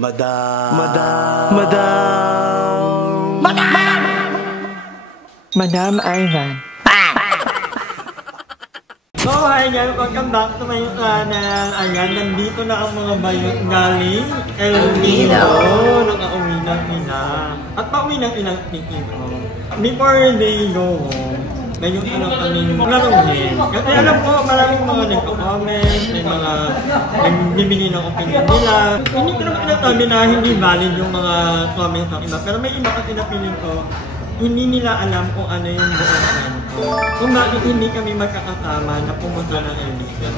Madam. Madam Ivan. So, hi guys, welcome back to my channel. Ayan, nandito na ang mga bayot galing El Nido. Nakauwi na sila. At pauwi na sila Tito. Before they go home, ngayon ano kaming laruhin. Kasi alam ko, maraming mga nagko-comment, may mga nagbibigay ng opinion nila. Hindi ko naman sinasabi na hindi valid yung mga comments ng iba. Pero may iba kasi na feeling ko, hindi nila alam kung ano yung buong kwento. Kung bakit hindi kami magkakasama na pumunta ng El Nido.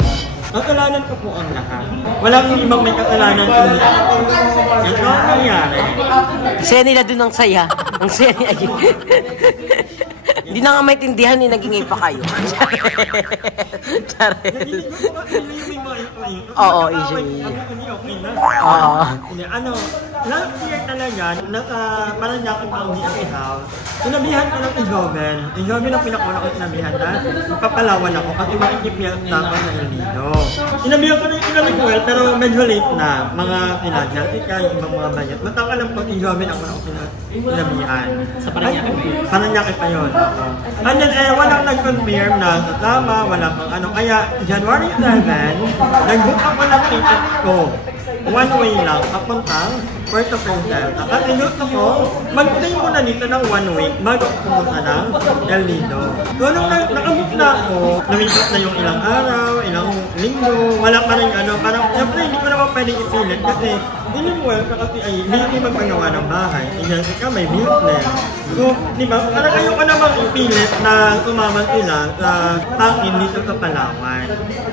Kasalanan ko po ang lahat. Walang ibang may kasalanan kundi ako. Yan ang nangyari. Saya nila dun ang saya. Ang saya ni Ayi. Hindi na nga maintindihan ni naging pa kayo. Charet. Oo, easy. Oo. Ano, last year talaga, nasa Paranaque County ang house. Sinabihan ko lang si Joven. Si Joven ang pinakauna ko sinabihan na magpapalawan ako kasi makikipiyat na ako na El Nido. Sinabihan ko na yung ilang well, pero medyo late na. Mga Jessica, yung ibang mga bayat. Matang alam ko si Joven ako na sinabihan. Sa Paranaque? Paranaque pa yun. And then, walang nag-confirm na kasama, walang pang ano. Kaya, January 7, nag-book ako ng ticket ko. One way lang, papuntang Puerto Princesa. Kasi gusto ko, mag-stay muna dito ng 1 week bago pumunta ng El Nido. So, nung nakabook na ako, namikot na yung ilang araw, ilang linggo, wala pa rin ano, parang, siyempre, hindi ko naman pwedeng ipilit kasi inimwell ka kasi ay hindi magpagawa ng bahay. Jessica may business. So, di ba, parang ayoko namang ipilit na sumama sila sa akin dito sa Palawan.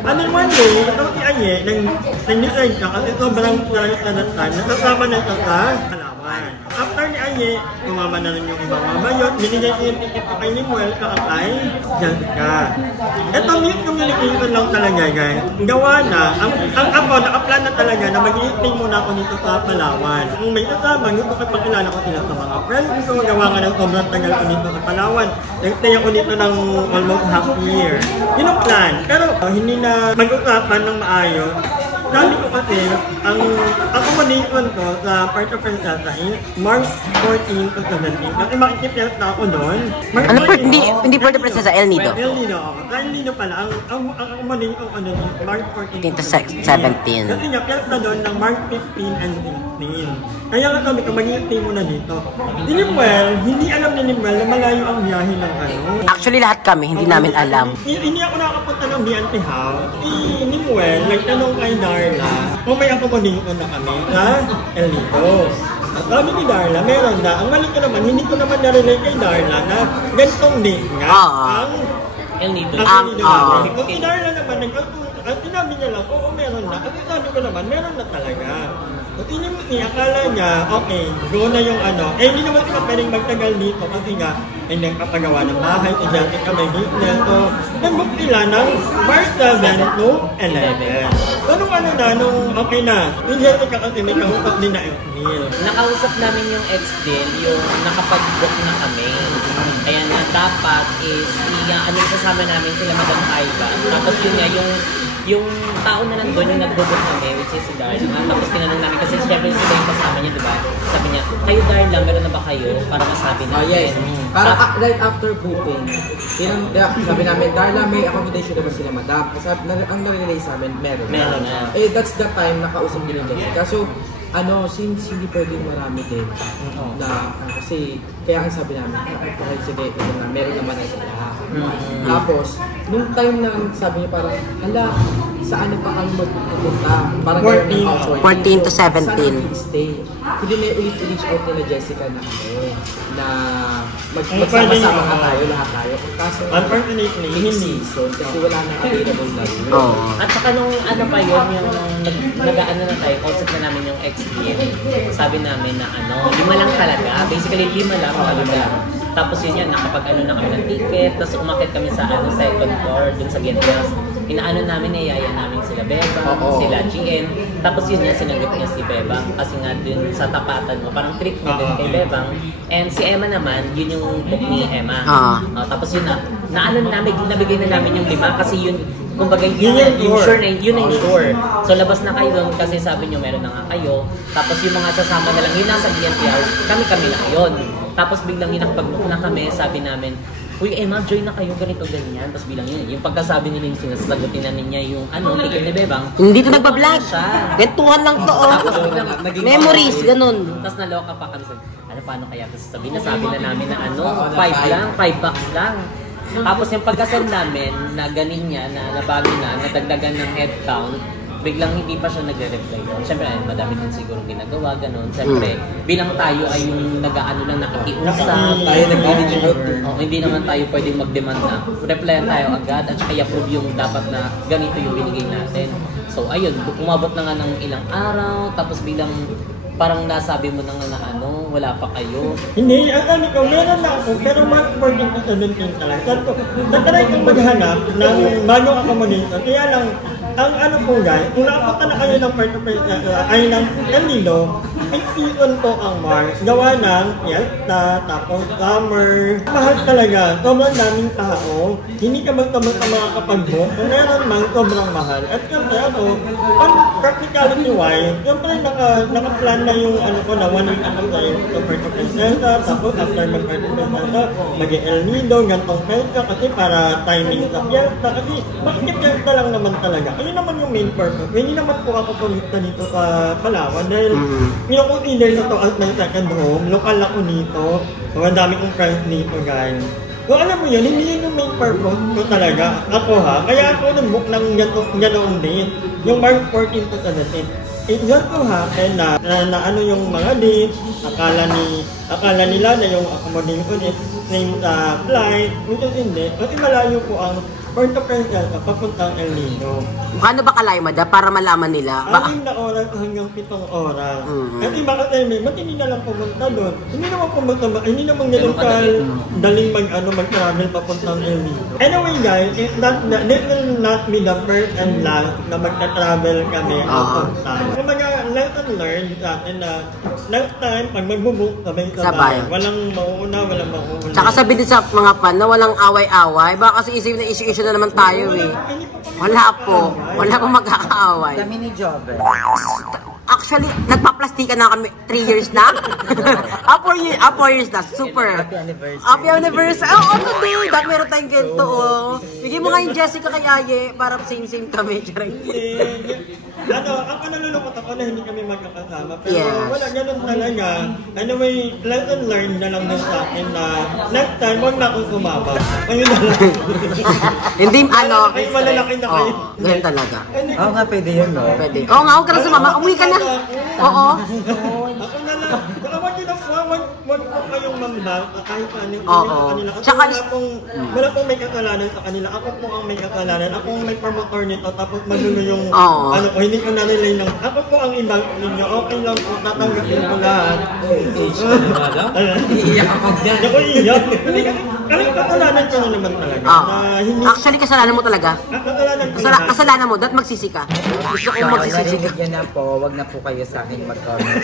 And then one day, ito si Aye, nag-decide ka kasi sobrang sarang na time, nasasama na ito sa Palawan. After ni Aye, sumama na rin yung ibang mga bayot, binigay ko yung ticket ko kay Nimuel ka kay Jessica. Ito, mute communication lang talaga, guys. Gawa na, ang ako, naka-plan na talaga na mag-i-stay muna ako dito sa Palawan. Kung may kasama, gusto ko pagkilala ko sila sa mga friends ko, gawa nga ng sobrang tagal ko dito sa Palawan. Nag-stay ako dito ng almost half year. Yun ang plan. Pero hindi na mag-usapan ng maayos. Sabi ko kasi, ang accommodation ko sa Puerto Princesa is March 14 to 17. Kasi makikipiyat na ako doon. Ano po, hindi Puerto Princesa, El Nido. El Nido ako. El Nido pala, ang accommodation ko ano, March 14 to 17. Kasi niya, piyat na doon ng March 15 and 16. Kaya nga sabi ko, mag-i-stay muna dito. Si Nimuel, hindi alam ni Nimuel na malayo ang biyahe ng ano. Actually, lahat kami, hindi namin alam. Hindi ako nakapunta ng BNP House. Si Nimuel, nagtanong kay Darla, kung may accommodation na kami sa El Nido. At sabi ni Darla, meron na. Ang mali ko naman, hindi ko naman narinig kay Darla na ganitong date nga ang El Nido. Ang El Nido namin. Kung si Darla naman, ang sinabi niya lang, oo meron na. At sabi ko naman, meron na talaga. At akala niya, okay, go na yung ano. Eh, hindi naman sila pwedeng magtagal dito kasi nga, hindi kapagawa ng bahay, kasi ka may business. So, nag-book nila ng March 7 to 11. So, nung ano na, nung okay na, hindi ka kasi may kausap din na Emil. Nakausap namin yung ex-deal, yung nakapag-book na kami. Kaya na dapat is, ano sasama namin sila Madam Iva. Tapos yun nga, yung tao na nandun yung nag-book kami, which is si Darla. Tapos tinanong namin, kasi syempre sila yung kasama niya, diba? Sabi niya, kayo Darla, meron na ba kayo? Para masabi namin. Oh yes, para right after booking, sabi namin, Darla, may accommodation na ba sila Madam? Kasi ang narilay sa amin, meron na. Eh, that's the time nakausap din ng Jessica. So, since hindi pwedeng marami din, kasi, kaya ang sabi namin, okay, sige, ito na, meron naman na sila. Tapos, nung time na sabi niya parang, hala, saan na pa kami magpupunta? Parang 14 to 17. Saan stay? Hindi na i-reach out nila Jessica na na magsama-sama ka tayo, lahat tayo. Kaso, unfortunately, hindi season kasi wala na available na yun. At saka nung ano pa yun, yung nag-ano na tayo, concept na namin yung XP. Sabi namin na 5 lang talaga. Basically, 5 lang talaga. Tapos yun yan, nakapag-ano na kami ng ticket, tapos umakit kami sa second floor, dun sa Getwest. Inaano namin, niyaya namin sila Beba, sila GN. Tapos yun yan, sinagot niya si Beba. Kasi nga dun sa tapatan mo, parang trip mo din kay Bebang. And si Emma naman, yun yung book ni Emma. Tapos yun na, nabigay na namin yung 5 kasi yun, kumbaga Yun yung sure na yun ang sure. So labas na kayo doon kasi sabi nyo meron na nga kayo. Tapos yung mga sasama na lang, yun nasa BNP House, kami na yun. Tapos biglang nakapag-book na kami, sabi namin, uy, Emma, join na kayo, ganito, ganyan. Tapos bilang yun, yung pagkasabi nila yung sinasagutin na niya yung ticket ni Bebang. Hindi to nagpa-vlog. Gantuhan lang to, oh. Tapos biglang, Memories, ganun. Tapos naloka pa kami. Paano kaya? Tapos sabi na namin na 5 lang, 5 bucks lang. Tapos yung pagkasend namin, na ganin niya, na nabago na, nadagdagan ng head count, biglang hindi pa siya nagre-reply doon. Siyempre, madami din siguro ginagawa, ganun. Siyempre, bilang tayo ay yung nag-ano lang nakikiusap. Tayo nag-reach out. Hindi naman tayo pwedeng mag-demand na replyan tayo agad at saka i-approve yung dapat na ganito yung binigay natin. So, ayun, umabot na nga ng ilang araw, tapos bilang parang nasabi mo na nga na wala pa kayo. Hindi, ang ko, meron na ako, pero mag-working na sa dunting talaga. Sabi ko, natry kong maghanap ng bagong accommodation. Kaya lang, ang po guys, kung nakapunta na kayo ng ay ng El Nido, ay season po ang Mars. Gawa ng Fiesta, tapos summer. Mahal talaga. Sobrang daming tao. Hindi ka makakapag-book. Kung meron man, sobrang mahal. At siyempre ako, pag practicality-wise, siyempre naka-plan na yung ko na 1 week ako tayo sa Puerto Princesa. Tapos after mag-Puerto Princesa, mag-El Nido, gantong Fiesta. Kasi para timing sa Fiesta. Kasi bakit Fiesta lang naman talaga. Ayun naman yung main purpose. Hindi naman po ako pumita dito sa Palawan dahil consider na to as my second home. Lokal ako dito. So, ang dami kong friends dito, guys. So, alam mo yun, hindi yun yung main purpose ko talaga. Ako kaya ako nag-book ng ganoong date. Yung March 14 to 17. It just so happen na yung mga dates, akala nila na yung accommodation is same sa flight, which is hindi. Kasi malayo po ang Puerto Princesa, papuntang El Nido. Ano ba kalayo, Mada? Para malaman nila. 6 na oras hanggang 7 oras. Kasi baka tayo ba't hindi na lang pumunta doon? Hindi naman ganun ka daling mag-travel papuntang El Nido. Anyway guys, this will not be the first and last na magta-travel kami papunta. Kumbaga, lesson learned sa atin na next time, pag mag-book, sabay-sabay. Walang mauuna, walang mauuna. Tsaka sabi din sa mga fan na walang away-away. Baka kasi isip na issue na naman tayo eh. Wala po magkakaaway. Kami ni Joven. Actually, nagpa-plastika na kami 3 years na. 4 years na. Super. Happy anniversary. Oh, today. Meron tayong ganito, oh. Bigyan mo nga yung Jessica kay Aye para same-same kami. Ako nalulungkot ako na hindi kami magkakasama. Pero wala ganun talaga. Anyway, lesson learned na lang din sa akin na next time, huwag na akong sumama. Ayun na lang. Hindi, malalaki na kayo. Ganyan talaga. Oo nga, pwede yun, no? Pwede. Oo nga, huwag ka na sumama. Umuwi ka na. Oo. Ako na lang. Huwag po kayong mamdal kahit ano yung kanila. Kasi wala pong may kasalanan sa kanila. Ako po ang may kasalanan. Ako ang may promotor nito. Tapos magulo yung hindi ko na-relay lang. Ako po ang ibang ninyo. Okay lang po. Tatanggapin ko lahat. Iiyak ako dyan. Ako iiyak. Hindi kasalanan ko na naman talaga. Actually, kasalanan mo talaga. Kasalanan mo. Dapat magsisi ka. Gusto ko magsisisi ka. Yan na po. Wag na po kayo sa akin mag-comment.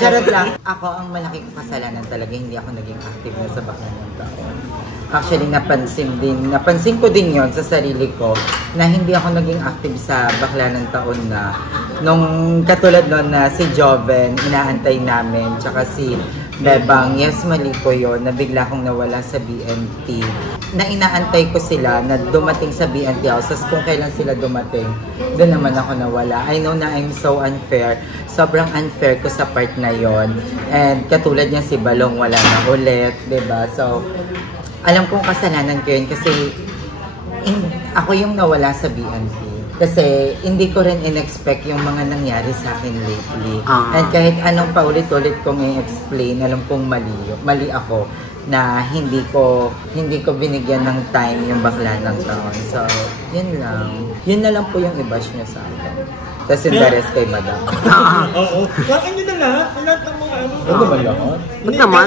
Charot lang. Ako ang malaking kasalanan talaga. Hindi ako naging active na sa baklan ng taon. Actually, napansin ko din yon sa sarili ko na hindi ako naging active sa bakla ng taon na nung katulad nun na si Joven, inaantay namin, tsaka si Bebang, yes, mali ko yun, na bigla akong nawala sa BNT. Na inaantay ko sila na dumating sa BNT house, kung kailan sila dumating, doon naman ako nawala. I know na I'm so unfair. Sobrang unfair ko sa part na yon. And katulad niya si Balong, wala na ulit, diba? So, alam kong kasalanan ko yun kasi ako yung nawala sa BNP. Kasi hindi ko rin in-expect yung mga nangyari sa akin lately. And kahit anong paulit-ulit kong i-explain, alam kong mali ako na hindi ko binigyan ng time yung bakla ng taon. So, yun lang. Yun na lang po yung i-bash niya sa akin. Tapos yung the rest kay Madam. Oo. Kakin nyo na lahat. Lahat ng mga ano. Ano ba lahat? Ba't naman?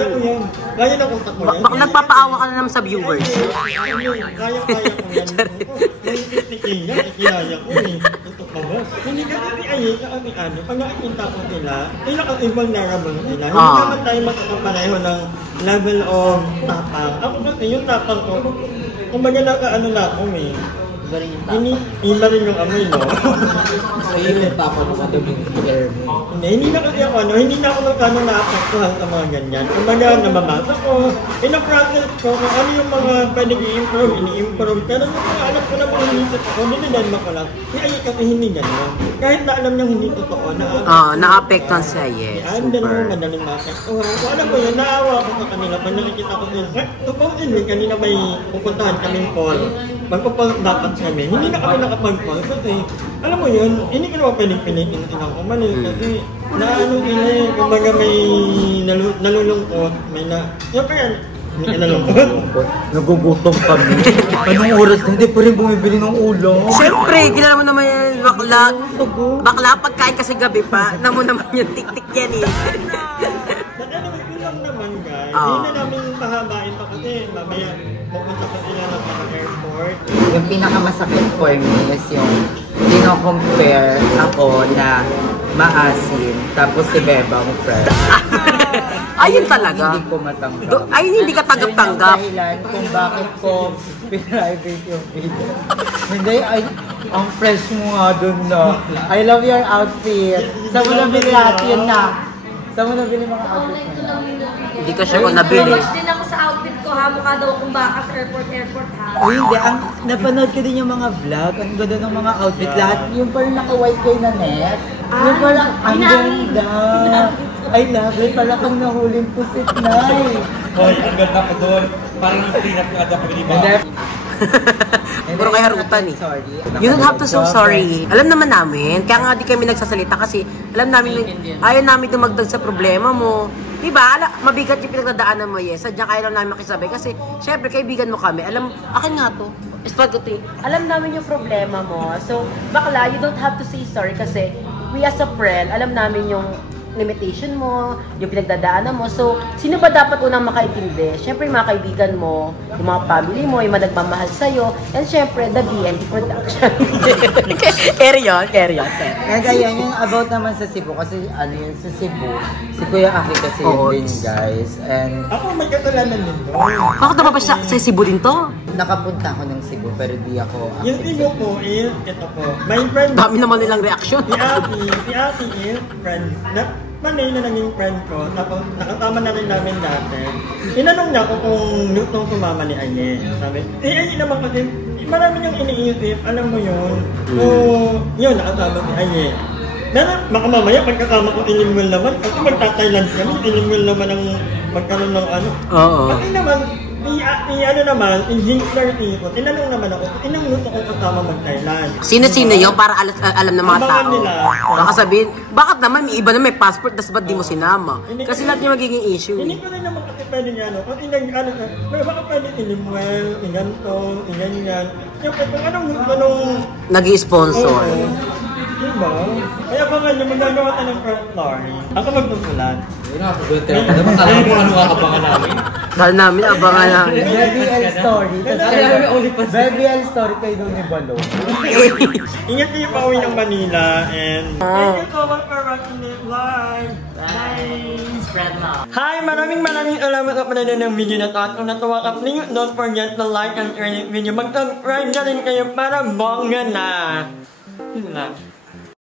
Kaya na kontak mo yan. Baka nagpapaawa ka na naman sa viewers. Kaya ko yan. Ikilaya ko eh. Ito ka ba? Hindi ka ni ano. Pag nakikita ko sila, ibang narabang sila. Hindi naman tayo magkakapareho ng level of tapang. Ako kasi yung tapang ko, kumbaga naka-ano na ako eh. Iba rin yung tao. Iba rin yung amoy, no? So yun yung tapa ng madaming hair mo. Hindi na kasi ako, hindi na ako na-apektuhan sa mga ganyan. Kumbaga, namamasa ko, ina-practice ko kung ano yung mga pwedeng i-improve, ini-improve. Pero yung mga alam ko na mga hindi totoo, dinidalma ko lang. Ay, kasi hindi ganyan. Kahit na alam niyang hindi totoo, Na-apektuhan siya, yes. Andun mo, Super. madaling maapektuhan. So alam mo yun, naawa ako sa kanila. Pag nakikita ko din, supposedly, kanina may pupuntahan kaming call. Magpapal dapat kami. Hindi na kami nakapag-call kasi, alam mo yun, hindi ko naman pwedeng pinitin silang umalis kasi naano sila eh, kumbaga may nalulungkot, may may nalulungkot. Nagugutom kami. Anong oras na hindi pa rin bumibili ng ulam? Siyempre, kilala mo naman yan, bakla. Bakla, pagkain kasi gabi pa. Namo naman yung tik-tik yan eh. But anyway, yun lang naman guys. Oo. Hindi na namin pahabain pa kasi mamaya pupunta pa sila ng mga airport. Yung pinakamasakit for me is yung dino-compare ako na maasim, tapos si Bebang fresh. Ayun talaga. Hindi ko matanggap. Ay, hindi ka tanggap-tanggap. Yun ang dahilan kung bakit ko private yung video. Hindi, ay, ang fresh mo nga dun na. I love your outfit. Saan mo nabili lahat yun na? Saan mo nabili mga outfit mo na? Hindi ka siya ko nabili. Watch din ako sa outfit ko ha, mukha daw akong baka sa airport ha. Uy, hindi. Napanood ko din yung mga vlog. Ang ganda ng mga outfit. Lahat yung parang naka-white kayo na net. Yung parang, ang ganda. I love it. Pala kang nahuling pusit na eh. Hoy, ang ganda ko doon. Parang yung clean-up na ada pag-iba. Puro kay harutan eh. Sorry. You don't have to so sorry. Alam naman namin, kaya nga di kami nagsasalita kasi alam namin, ayaw namin dumagdag sa problema mo. Diba? Mabigat yung pinagdadaanan mo, yes. Sadyang ayaw lang namin makisabay kasi syempre kaibigan mo kami. Alam, akin nga to. Spaghetti. Alam namin yung problema mo. So, bakla, you don't have to say sorry kasi we as a friend, alam namin yung limitation mo, yung pinagdadaanan mo. So, sino ba dapat unang makaintindi? Siyempre, yung mga kaibigan mo, yung mga family mo, yung mga nagmamahal sa'yo, and siyempre, the BNT production. Carry on. And ayun, yung about naman sa Cebu, kasi ano yun, sa Cebu, si Kuya Aki kasi Oo. yun din guys. And Ako may kasalanan din doon. Bakit naman ba sa Cebu din to? nakapunta ako ng Cebu pero di ako Yung active ibo po is, ito po, my friend, Dami naman nilang reaction. si Ate is friend, Manay na naging friend ko, tapos nakasama na rin namin dati. Tinanong niya ako kung nung sumama ni Aye. Sabi, Aye naman kasi, marami niyang iniisip, alam mo yun. Yun, nakasama si Aye. Baka mamaya pagkasama ko inimwell naman, kasi magta-Thailand kami, inimwell naman ang magkaroon ng ano. Oo. Pati naman, in Jinkler ko, tinanong naman ako, inang luto ko kasama mag-Thailand. Sino-sino yun para alam ng mga Abangan tao? nila. Baka sabihin, bakit naman may iba na may passport, tas ba't di mo sinama? Kasi lahat yung magiging issue. Hindi ko rin naman kasi pwede nga, no? Kasi ano, pero baka pwede inimwell, inganto, inganyan. Siyempre, kung anong Nag-i-sponsor. diba? Kaya baka nyo magagawa tayo ng first story. Ako magsusulat. Yun na, sagutin ako. Dapat alam mo ano kakabangan namin. Dahil namin, abangan namin. BBL story. BBL story kayo doon ni Balo. Ingat kayo pa uwi ng Manila and thank you so much for watching this live. Bye! Spread love! Hi! Maraming salamat sa panonood ng video na to. At kung natuwa ka, please don't forget to like and share this video. Mag-subscribe na rin kayo para bongga na. Yun lang.